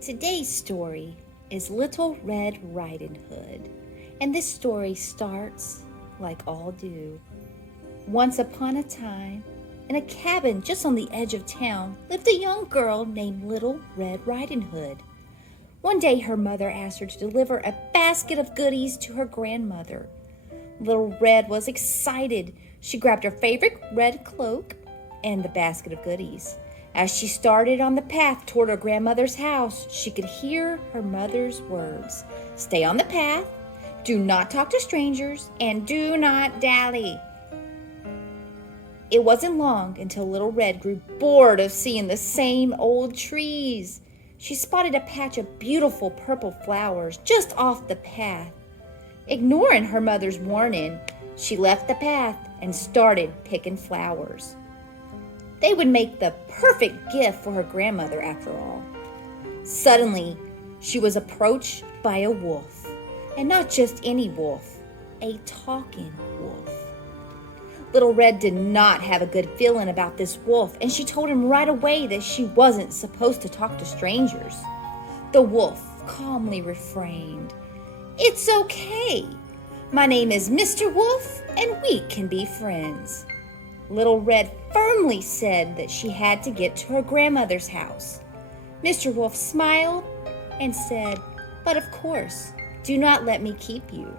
Today's story is Little Red Riding Hood, and this story starts like all do. Once upon a time, in a cabin just on the edge of town, lived a young girl named Little Red Riding Hood. One day her mother asked her to deliver a basket of goodies to her grandmother. Little Red was excited. She grabbed her favorite red cloak and the basket of goodies. As she started on the path toward her grandmother's house, she could hear her mother's words. Stay on the path, do not talk to strangers, and do not dally. It wasn't long until Little Red grew bored of seeing the same old trees. She spotted a patch of beautiful purple flowers just off the path. Ignoring her mother's warning, she left the path and started picking flowers. They would make the perfect gift for her grandmother after all. Suddenly, she was approached by a wolf, and not just any wolf, a talking wolf. Little Red did not have a good feeling about this wolf, and she told him right away that she wasn't supposed to talk to strangers. The wolf calmly refrained. "It's okay. My name is Mr. Wolf, and we can be friends." Little Red firmly said that she had to get to her grandmother's house. Mr. Wolf smiled and said, "But of course, do not let me keep you."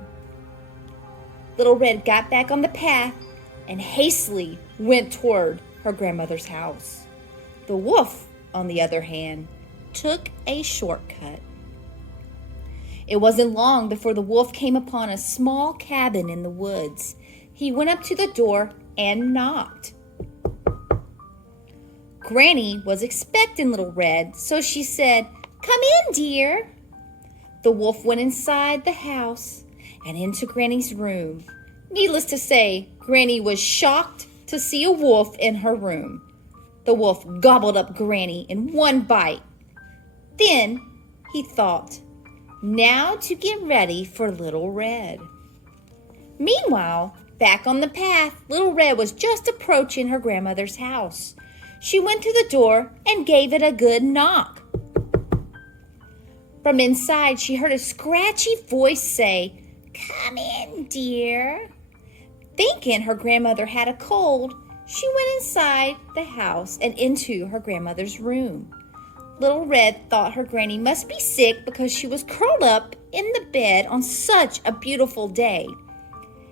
Little Red got back on the path and hastily went toward her grandmother's house. The wolf, on the other hand, took a shortcut. It wasn't long before the wolf came upon a small cabin in the woods. He went up to the door and knocked. Granny was expecting Little Red, so she said, "Come in, dear." The wolf went inside the house and into Granny's room. Needless to say, Granny was shocked to see a wolf in her room. The wolf gobbled up Granny in one bite. Then he thought, now to get ready for Little Red. Meanwhile, back on the path, Little Red was just approaching her grandmother's house. She went to the door and gave it a good knock. From inside, she heard a scratchy voice say, "Come in, dear." Thinking her grandmother had a cold, she went inside the house and into her grandmother's room. Little Red thought her granny must be sick because she was curled up in the bed on such a beautiful day.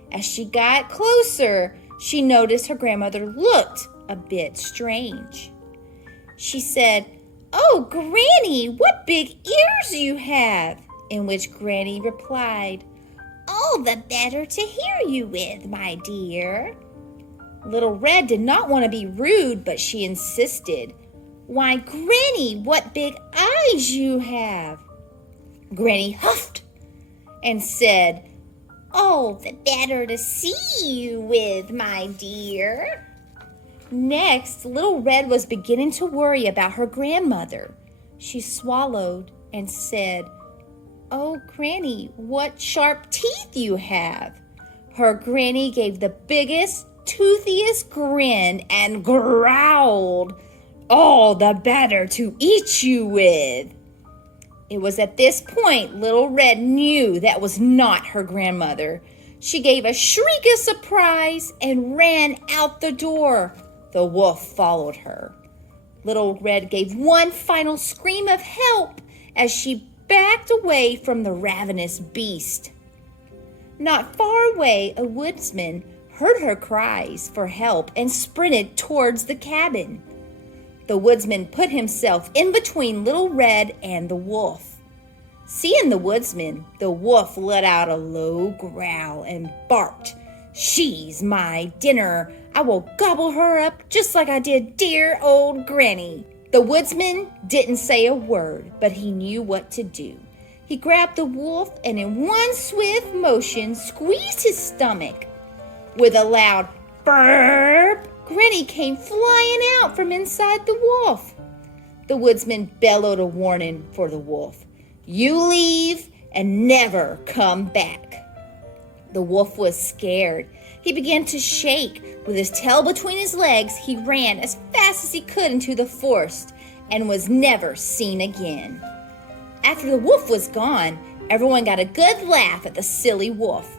As she got closer, she noticed her grandmother looked a bit strange. She said, "Oh, Granny, what big ears you have!" In which Granny replied, "All the better to hear you with, my dear." Little Red did not want to be rude, but she insisted. "Why, Granny, what big eyes you have!" Granny huffed and said, "All the better to see you with, my dear." Next, Little Red was beginning to worry about her grandmother. She swallowed and said, "Oh, Granny, what sharp teeth you have." Her granny gave the biggest, toothiest grin and growled, "All the better to eat you with." It was at this point Little Red knew that was not her grandmother. She gave a shriek of surprise and ran out the door. The wolf followed her. Little Red gave one final scream of help as she backed away from the ravenous beast. Not far away, a woodsman heard her cries for help and sprinted towards the cabin. The woodsman put himself in between Little Red and the wolf. Seeing the woodsman, the wolf let out a low growl and barked, "She's my dinner. I will gobble her up just like I did dear old Granny." The woodsman didn't say a word, but he knew what to do. He grabbed the wolf and in one swift motion squeezed his stomach. With a loud burp, Granny came flying out from inside the wolf. The woodsman bellowed a warning for the wolf. "You leave and never come back." The wolf was scared. He began to shake. With his tail between his legs, he ran as fast as he could into the forest and was never seen again. After the wolf was gone, everyone got a good laugh at the silly wolf.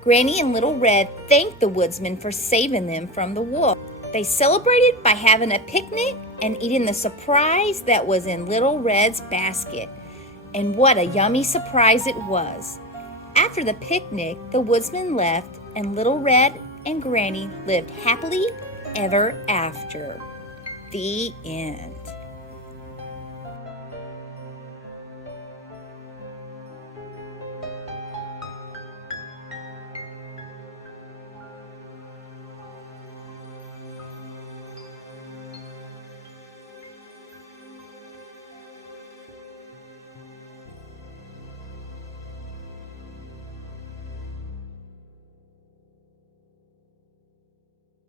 Granny and Little Red thanked the woodsman for saving them from the wolf. They celebrated by having a picnic and eating the surprise that was in Little Red's basket. And what a yummy surprise it was. After the picnic, the woodsman left, and Little Red and Granny lived happily ever after. The end.